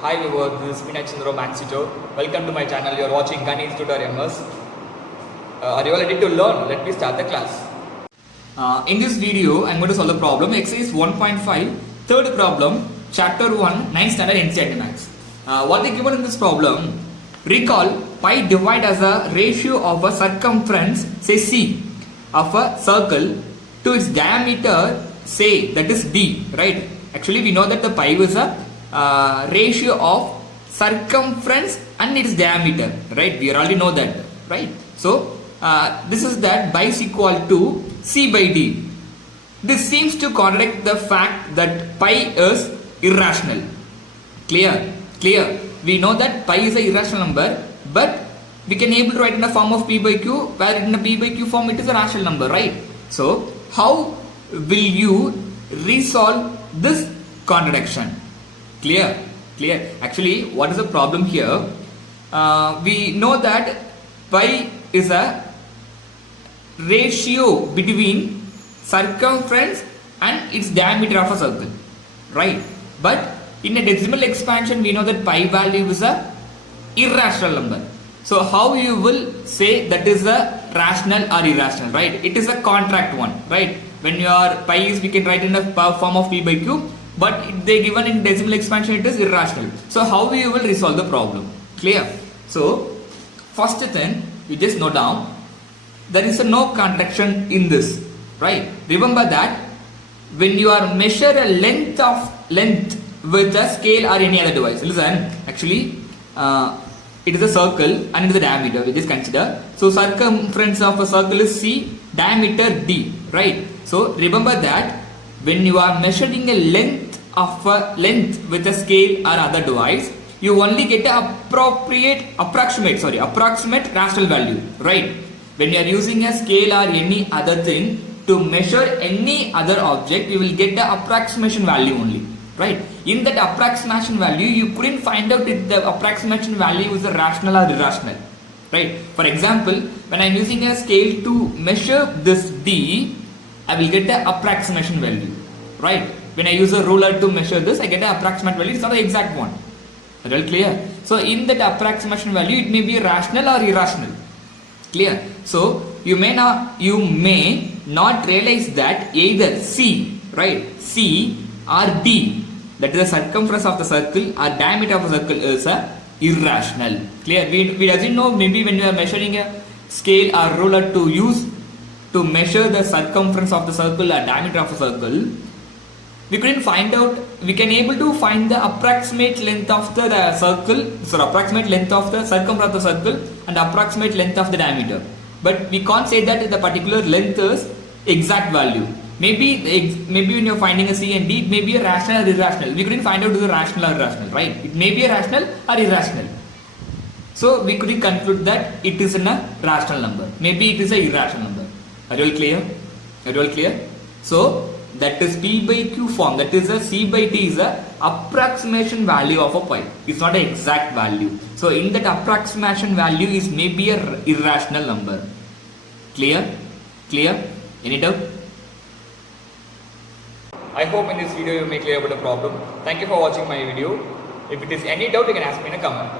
Hi viewers, this is Chandra Max Teacher. Welcome to my channel. You are watching Ganesh Tutorials. Are you all ready to learn? Let me start the class. In this video, I am going to solve the problem exercise 1.5, third problem, chapter 1, 9th standard NCERT Maths. What they given in this problem? Recall pi divide as a ratio of a circumference, say C, of a circle to its diameter, say that is D, right? Actually, we know that the pi is a ratio of circumference and its diameter, right? We already know that, right? So this is that pi is equal to C by D. This seems to contradict the fact that pi is irrational. Clear? We know that pi is an irrational number, but we can able to write in the form of p by q, where in the p by q form it is a rational number, right? So how will you resolve this contradiction? Clear? Actually, what is the problem here? We know that pi is a ratio between circumference and its diameter of a circle, right? But in a decimal expansion, we know that pi value is a irrational number. So how you will say that is a rational or irrational, right? It is a contract one, right? When your pi is, we can write in the form of p by q, but they given in decimal expansion, it is irrational. So how you will resolve the problem? Clear? So first thing, you just note down, there is no contradiction in this, right? Remember that when you are measure a length with a scale or any other device. Listen, actually it is a circle and it is a diameter, we just consider. So circumference of a circle is C, diameter D, right? So remember that when you are measuring a length with a scale or other device, you only get an approximate rational value, right? When you are using a scale or any other thing to measure any other object, you will get the approximation value only, right? In that approximation value, you couldn't find out if the approximation value is a rational or irrational, right? For example, when I am using a scale to measure this D, I will get the approximation value, right? When I use a ruler to measure this, I get an approximate value. It's not the exact one. Is that clear? So in that approximation value, it may be rational or irrational. Clear? So you may not realize that either C, right, C or D, that is the circumference of the circle or diameter of a circle, is irrational. Clear? We doesn't know, maybe when you are measuring a scale or ruler to use to measure the circumference of the circle or diameter of a circle, we couldn't find out, we can able to find the approximate length of the circle, so approximate length of the circumference of the circle and approximate length of the diameter. But we can't say that the particular length is exact value. Maybe when you're finding a C and D, it may be a rational or irrational. We couldn't find out the rational or irrational, right? It may be a rational or irrational. So we couldn't conclude that it is a rational number. Maybe it is an irrational number. Are you all clear? So that is p by q form, that is a C by D is a approximation value of a pi. It's not an exact value. So in that approximation value is maybe a irrational number. Clear? Any doubt? I hope in this video you may clear about the problem. Thank you for watching my video. If it is any doubt, you can ask me in a comment.